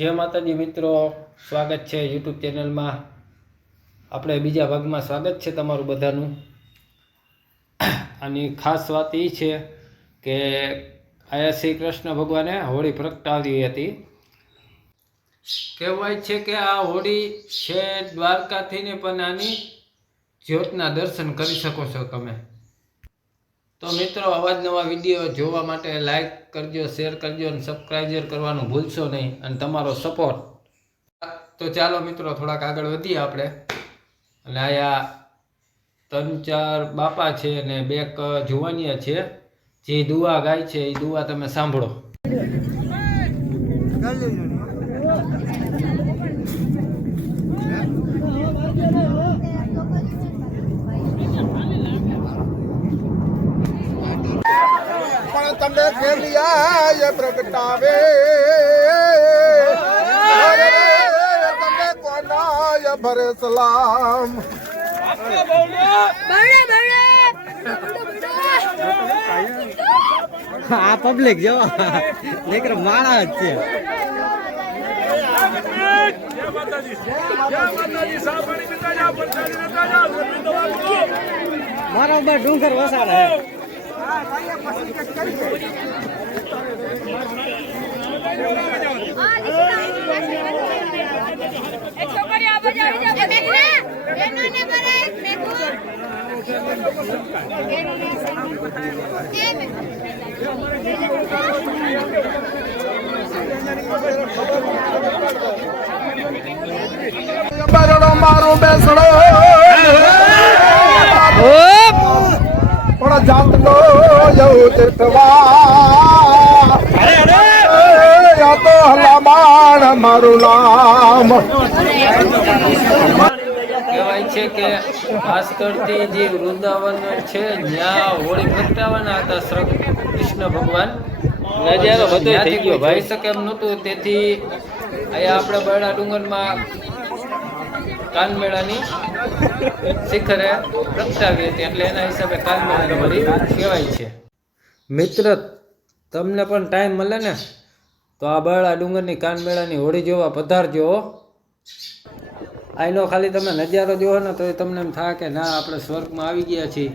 जय माताजी मित्रों, स्वागत है यूट्यूब चेनल में। આપણે બીજા ભાગમાં સ્વાગત છે તમારું બધાનું। અને ખાસ વાત એ છે કે આયા શ્રી કૃષ્ણ ભગવાને હોળી પ્રગટાવી હતી। કહેવાય છે કે આ હોળી છે દ્વારકાથી ને પણ આની જ્યોતના દર્શન કરી શકો છો તમે। તો મિત્રો અવાજનવા વિડીયો જોવા માટે લાઈક કરજો, શેર કરજો અને સબસ્ક્રાઇબ કરવાનું ભૂલશો નહીં અને તમારો સપોર્ટ। તો ચાલો મિત્રો થોડાક આગળ વધીએ આપણે। અને આયા 3-4 બાપા છે અને 2 જુવાનિયા છે જે દુઆ ગાય છે। એ દુઆ તમે સાંભળો। तमे के लिया ये प्रगटावे तमे कोना ये भरे सलाम। આ પબ્લિક જો લેકર માળા છે। મારા ઉપર ડુંગર વસાડે बरड़ो मारो बेसड़ो बड़ा जात लो यो तिरवा या तो हलामान मारू नाम। કહેવાય છે કે ખાસ કરતી જે વૃંદાવન છે ત્યાં હોળી પ્રગટાવવાના હતા શ્રી કૃષ્ણ ભગવાન। નજારો બધો થઈ ગયો ભાઈ શકે એમ નહોતું, તેથી અહીંયા આપણે બરડા ડુંગરમાં કાનમેળાની શિખરે પ્રગટાવી હતી, એટલે એના હિસાબે કાનમેળાની હોળી કહેવાય છે। મિત્ર, તમને પણ ટાઈમ મળે ને તો આ બરડા ડુંગરની કાનમેળાની હોળી જોવા પધારજો। આઈનો ખાલી તમે નજારો જોવો ને તો તમને એમ થાય કે ના આપણે સ્વર્ગમાં આવી ગયા છીએ।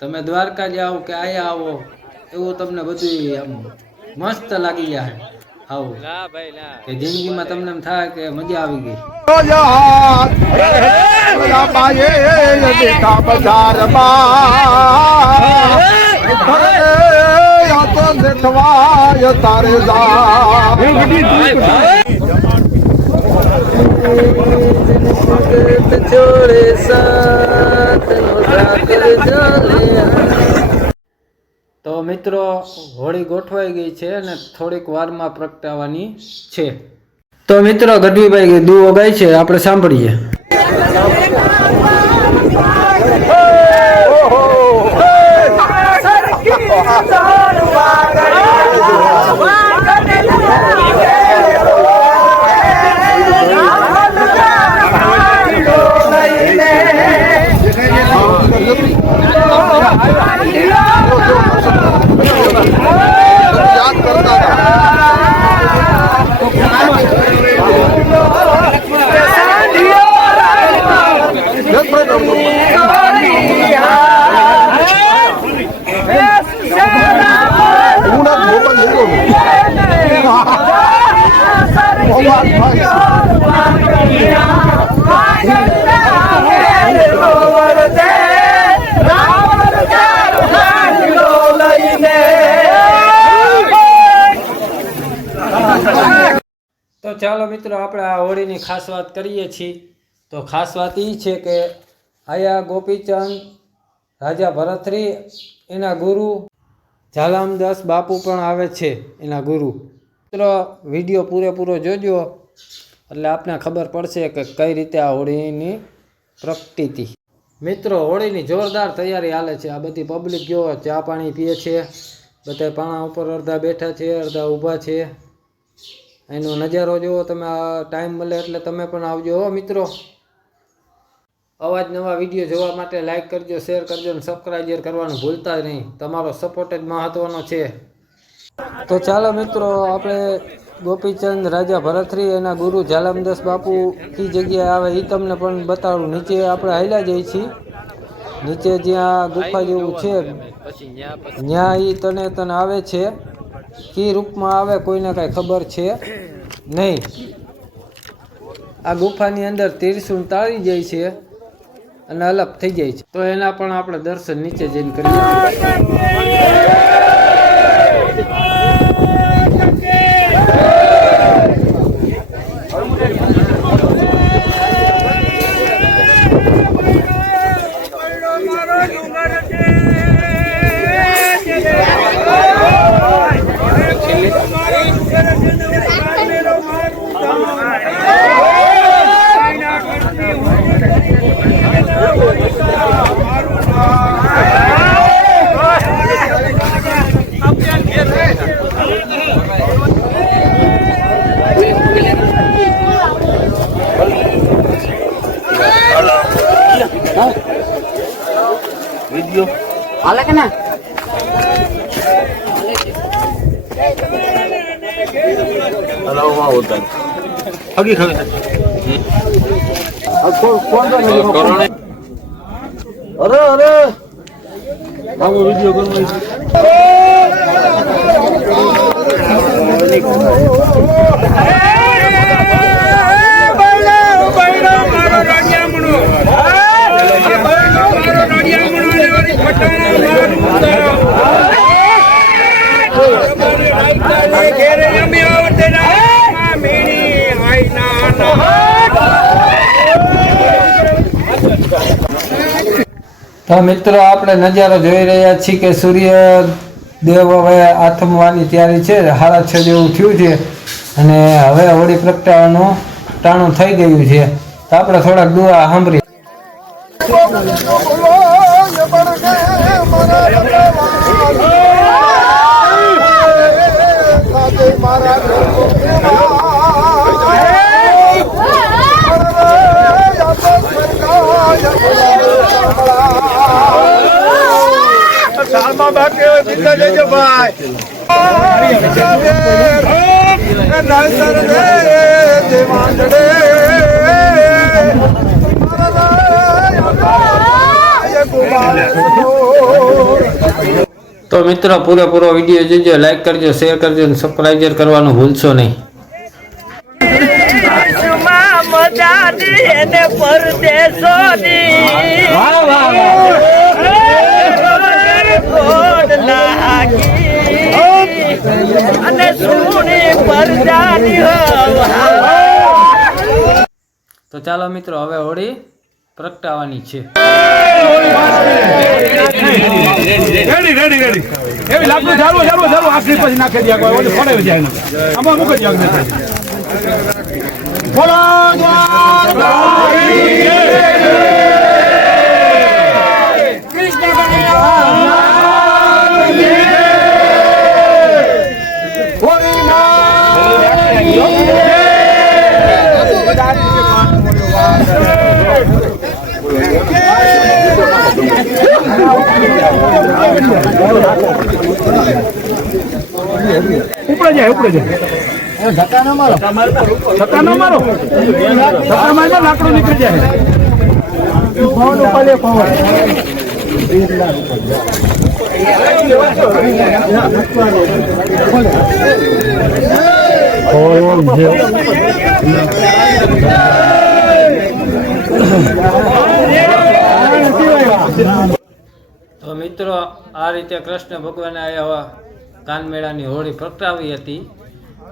તમે દ્વારકા જાઓ કે આયા આવો એવું તમને બધું આમ મસ્ત લાગી જાય। આવો કે જિંદગીમાં તમને એમ થાય કે મજા આવી ગઈ। देखा बाजार तो देखवाय तारे छोड़े साथ तो मित्रों होળી ગોઠવાઈ ગઈ છે અને થોડીક વારમાં પ્રગટાવવાની છે। તો મિત્રો ગઢવીભાઈ દુઓ ગાય છે, આપણે સાંભળીએ। તો ચાલો મિત્રો આપણે આ હોળીની ખાસ વાત કરીએ છીએ। તો ખાસ વાત એ છે કે આયા ગોપીચંદ રાજા ભરતરી એના ગુરુ ઝાલામદાસ બાપુ પણ આવે છે, એના ગુરુ। મિત્રો વિડીયો પૂરેપૂરો જોજો એટલે આપને ખબર પડશે કે કઈ રીતે આ હોળીની પ્રગટી હતી। મિત્રો હોળીની જોરદાર તૈયારી હાલે છે। આ બધી પબ્લિક જો ચા પાણી પીએ છે, બધા પાણા ઉપર અડધા બેઠા છે, અડધા ઊભા છે। એનો નજારો જુઓ તમે। આ ટાઈમ મળે એટલે તમે પણ આવજો મિત્રો। અવાજનવા વિડીયો જોવા માટે લાઈક કરજો, શેર કરજો અને સબસ્ક્રાઇબ કરવાનું ભૂલતા જ નહીં। તમારો સપોર્ટ જ મહત્વનો છે। તો ચાલો મિત્રો આપણે ગોપીચંદ રાજા ભરતરી એના ગુરુ ઝાલમદાસ બાપુ કઈ જગ્યાએ આવે એ તમને પણ બતાવું. નીચે આપણે હાલ્યા જઈએ છીએ. નીચે જ્યાં ગુફા જેવું છે ત્યાં એ તને આવે છે. કી રૂપમાં આવે કોઈને કાંઈ ખબર છે નહીં. આ ગુફાની અંદર ત્રિશુળ તાળી જાય છે અને અલગ થઈ જાય છે. તો એના પણ આપણે દર્શન નીચે જઈને કરીએ. વિડિયો હાલે કે ના હલો વાહ હોતા હગી ખવે અરે અરે આવો વિડિયો કરવાનો તો મિત્રો આપણે નજારો જોઈ રહ્યા છીએ કે સૂર્ય દેવ હવે આથમવાની તૈયારી છે. 6:30 જેવું થયું છે અને હવે હોળી પ્રગટાવવાનું ટાણું થઈ ગયું છે. તો આપણે થોડાક દુઆ સાંભળીએ. તો મિત્રો પૂરેપૂરો વિડીયો જોજો, લાઈક કરજો, શેર કરજો અને સબસ્ક્રાઇબ કરવાનું ભૂલશો નહીં. તો ચાલો મિત્રો હવે હોળી પ્રગટાવવાની છે. એવી લાકડું ચાલુ આખરી પછી નાખી દે કોઈ ઓલી ફોડે જાય આમાં મૂકી દે બોલો ઉપડે જાય ધક્કા ના મારો લાકડું નીકળી જાય. તો મિત્રો આ રીતે કૃષ્ણ ભગવાને આયા કાનમેળાની હોળી પ્રગટાવી હતી.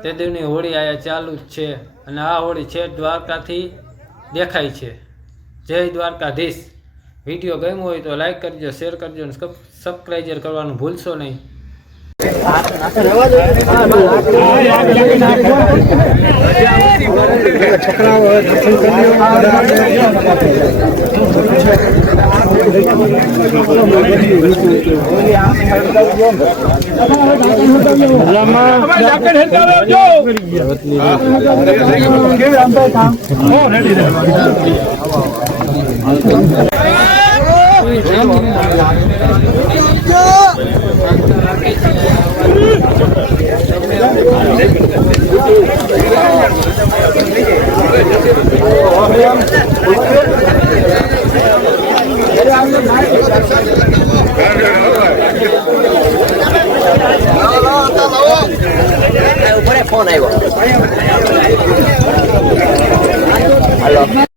તે દિવસની હોળી આયા ચાલુ જ છે અને આ હોળી છે દ્વારકાથી દેખાય છે. જય દ્વારકાધીશ. વિડીયો ગમ્યો હોય તો લાઈક કરજો, શેર કરજો અને સબસ્ક્રાઇબ કરવાનું ભૂલશો નહીં. ફોન આવ્યો.